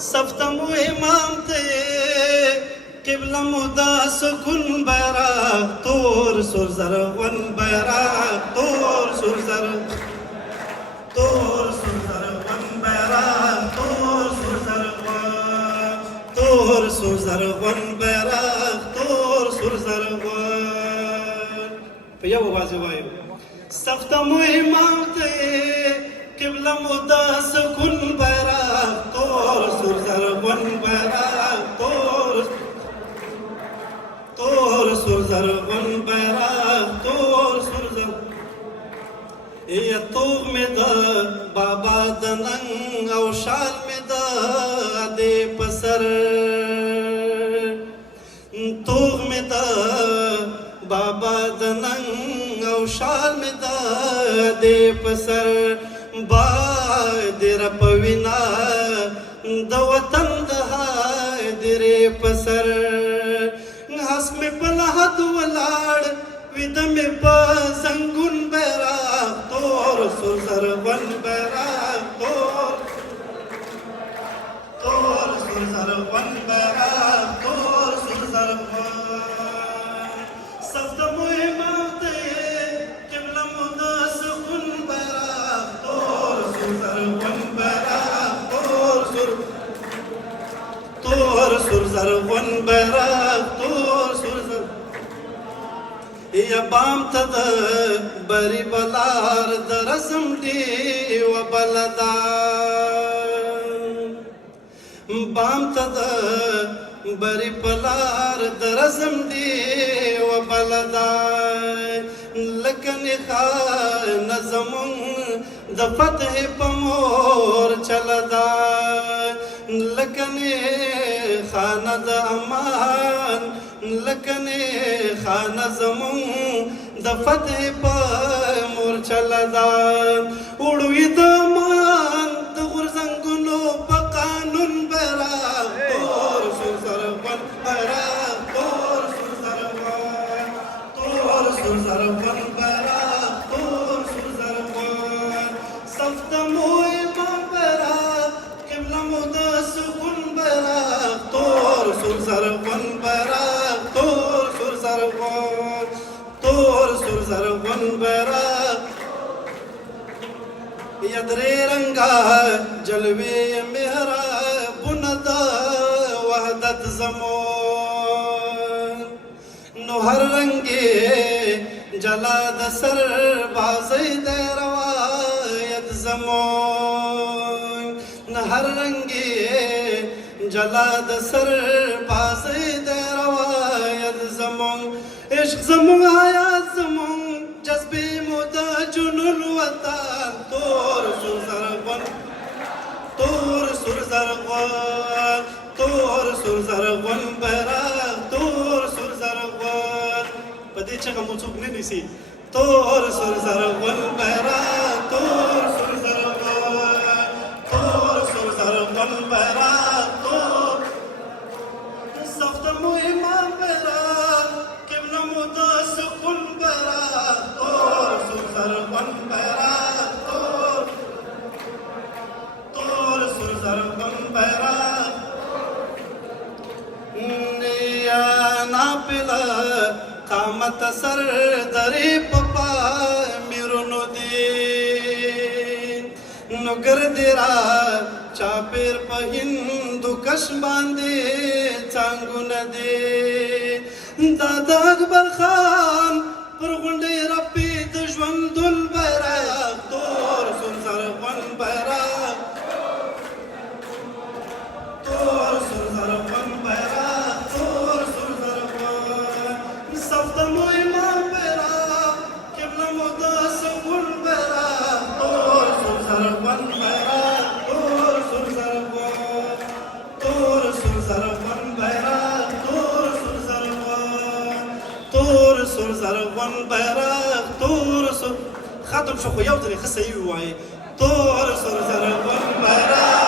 صفتم و امام ته قبله مو دا سکون بیرغ تور سور زرغون بیرغ تور سور زرغون بیرغ تور سور زرغون تور سور زرغون بیرغ تور سور زرغون په یو आवाज وایو صفتم و امام ته قبله مو دا سکون بیرغ تور سور زرغون بیرغ تور سور زرغون بیرغ تور سور زرغون ای توغ می دا بابا د ننګ او شال می دا دې پسر توغ می دا بابا د ننګ او شال می دا دې پسر با دیر پوینا د وطن د دیر پسر هس می په لحد ولاړ ویده می په زنګون بیرغ تور سور زرغون بیرغ تور سور زرغون بیرغ تور سور زرغون صفتم و امام ته قبله مو د سکون بیرغ تور سور زرغون بیرغ تور سور زرغون بیرغ تور سور زرغون یا بام ته د بری بلار د رسم دی و بلدا بام ته د بری بلار د رسم دی و بلدا لکن خان زمون د فتح په مور چلدا لکن خان د امان لکن خان زمون د فتح په مور چلدا وړوي د مان د غرزنګونو په قانون بیرغ تور سور زرغون بیرغ تور سور زرغون بیرغ تور سور زرغون صفتم و امام بیرغ قبله مو د سکون بیرغ تور سور زرغون بیرغ تور سور زرغون بیرغ یا درې رنګه جلوې محرابونه د وحدت زمون نو هر رنګې جلا د سر بازۍ د روایت زمون نه هر رنګې جلا د سر بازۍ د روایت زمون عشق زمون حیات زمون جذبې مو د جنون وطن تور سور زرغون بیرغ تور سور زرغون په دې چغه مو څوک نه نیسي تور سور زرغون بیرغ تور سور زرغون بیرغ تور صفتم و امام بیرغ قبله مو د سکون بیرغ تور سور زرغون بیرغ تور سور زرغون بیرغ یا ناپله قامت سر دری پپا میرونو دی نو ګردې را چاپېر په هندو کش باندې څانګونه دی دا د اکبر خان پر غونډۍ رپي د ژوندون بیرغ تور سور زرغون بیرغ تور سور زرغون بیرغ تور سور زرغون صفتم و امام بیرغ قبله مو د سکون بیرغ تور سور زرغون بیرغ تور سور زرغون بیرغ تور سور زرغون بیرغ تور سور ختم شو خو یو ځلې ښه صحیح ووایې تور سور زرغون بیرغ